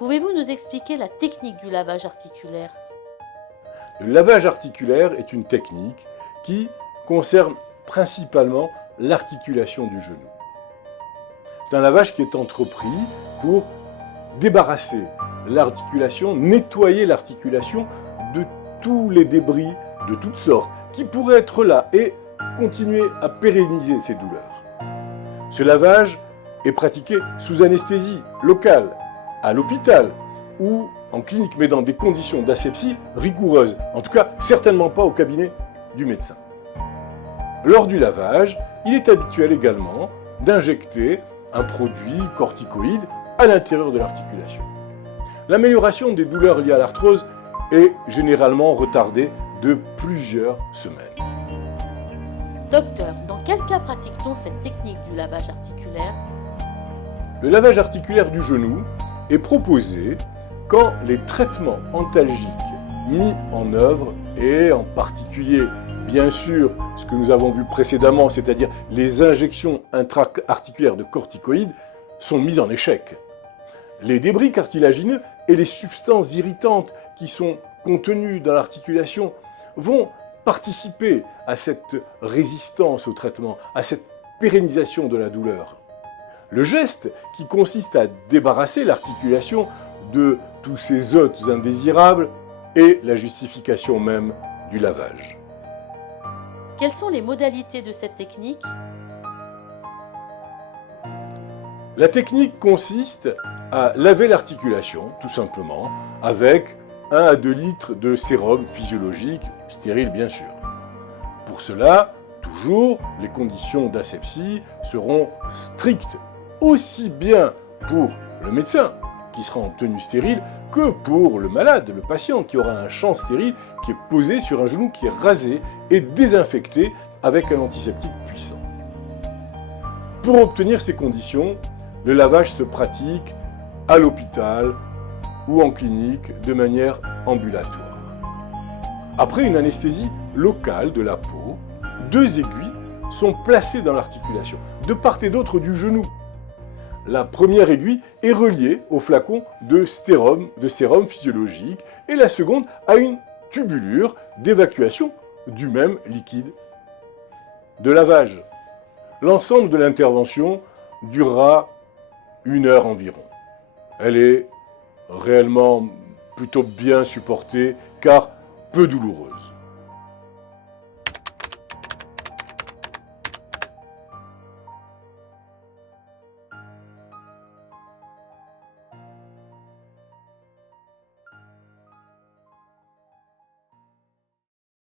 Pouvez-vous nous expliquer la technique du lavage articulaire? Le lavage articulaire est une technique qui concerne principalement l'articulation du genou. C'est un lavage qui est entrepris pour débarrasser l'articulation, nettoyer l'articulation de tous les débris de toutes sortes qui pourraient être là et continuer à pérenniser ces douleurs. Ce lavage est pratiqué sous anesthésie locale, à l'hôpital ou en clinique, mais dans des conditions d'asepsie rigoureuses. En tout cas, certainement pas au cabinet du médecin. Lors du lavage, il est habituel également d'injecter un produit corticoïde à l'intérieur de l'articulation. L'amélioration des douleurs liées à l'arthrose est généralement retardée de plusieurs semaines. Docteur, dans quel cas pratique-t-on cette technique du lavage articulaire? Le lavage articulaire du genou est proposé quand les traitements antalgiques mis en œuvre, et en particulier, bien sûr, ce que nous avons vu précédemment, c'est-à-dire les injections intra-articulaires de corticoïdes, sont mis en échec. Les débris cartilagineux et les substances irritantes qui sont contenues dans l'articulation vont participer à cette résistance au traitement, à cette pérennisation de la douleur. Le geste qui consiste à débarrasser l'articulation de tous ces hôtes indésirables est la justification même du lavage. Quelles sont les modalités de cette technique? La technique consiste à laver l'articulation, tout simplement, avec 1 à 2 litres de sérum physiologique, stérile bien sûr. Pour cela, toujours, les conditions d'asepsie seront strictes, aussi bien pour le médecin, qui sera en tenue stérile, que pour le malade, le patient, qui aura un champ stérile qui est posé sur un genou qui est rasé et désinfecté avec un antiseptique puissant. Pour obtenir ces conditions, le lavage se pratique à l'hôpital ou en clinique de manière ambulatoire. Après une anesthésie locale de la peau, 2 aiguilles sont placées dans l'articulation, de part et d'autre du genou. La première aiguille est reliée au flacon de sérum physiologique et la seconde à une tubulure d'évacuation du même liquide de lavage. L'ensemble de l'intervention durera 1 heure environ. Elle est réellement plutôt bien supportée car peu douloureuse.